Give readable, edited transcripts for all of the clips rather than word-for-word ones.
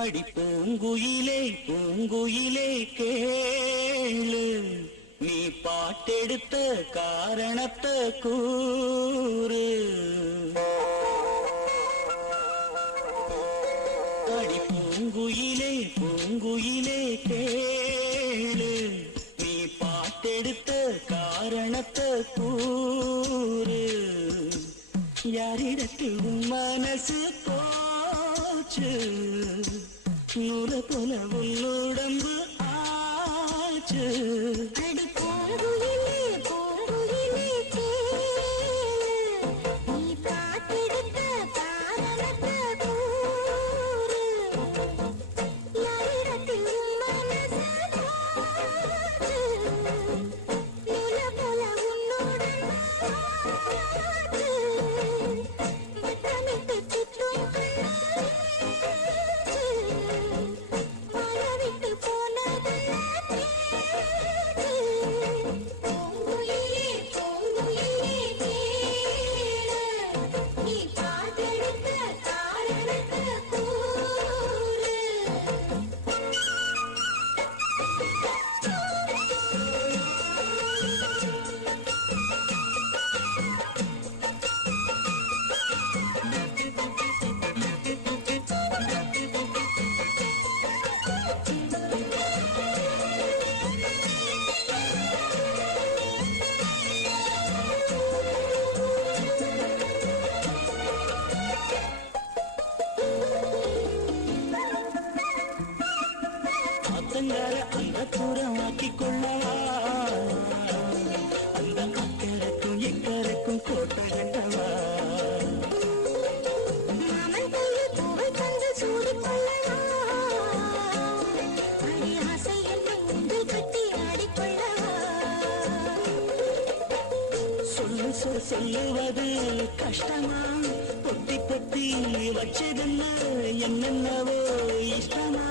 அடி பூங்குயிலே பூங்குயிலே கேளு, நீ பாட்டெடுத்த காரணத்தை கூறு. அடி பூங்குயிலே பூங்குயிலே கேளு, நீ பாட்டெடுத்த காரணத்தை கூறு. யாரிடத்தில் மனசு போச்சு, நூல போல உள்ளுடம்பு ஆச்சு. அடி பூங்குயிலே பூங்குயிலே கேளு, நீ பாட்டெடுத்த காரணத்தை கூறு. யாரிடத்தில் மனசு போச்சு, நூல போல உன்னுடம்பு ஆச்சு. வட்டமிட்டு சுற்றும் அந்த தூரமாக்கிக் கொள்ளவா, அந்த அக்கறைக்கும் எக்கரைக்கும் கோட்டை கண்டவா. மாமன் கையில் பூவை தந்து சூடிக்கொள்ளவா, அடி ஆசை என்னும் உங்கள் கட்டி ஆடிக்கொள்ளவா. சொல்லுவது கஷ்டமா, பொத்தி பொத்தி வச்சதென்ன என்னென்னவோ இஷ்டமா.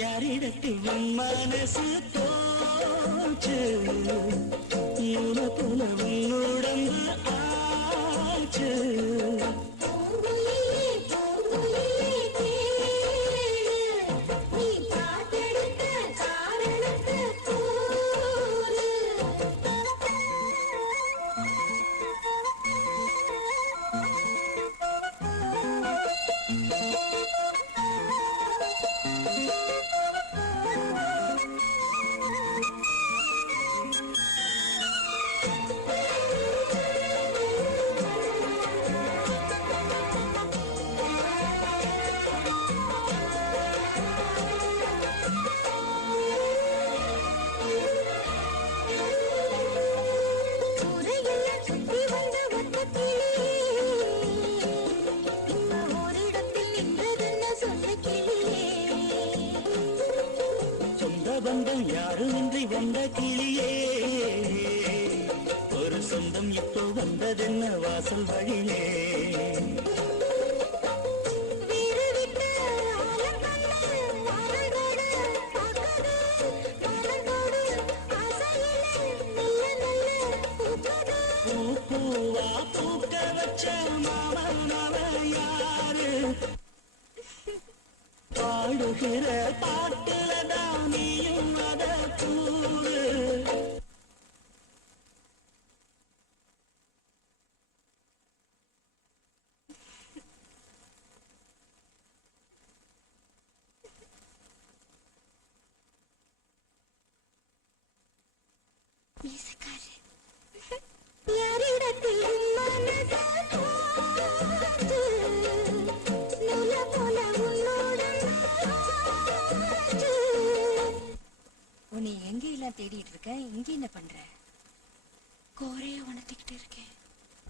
யாரிடத்தில் மனசு போச்சு, நூல போல உடம்பு ஆச்சு. பந்தம் யாருமின்றி வந்த கிளியே, ஒரு சொந்தம் இப்போ வந்ததென்ன வாசல் வழியே. பூவா பூக்க வச்ச மாமனவ யாரு, பாடுகிற பாட்டுலதான் நீயும் அத கூறு. யாரிடத்தில் மனசு போச்சு, நூல போல உன்னோட உன்னை எங்க எல்லாம் தேடிட்டு இருக்க, இங்க என்ன பண்ற? கோரைய உணர்த்திக்கிட்டு இருக்கேன்.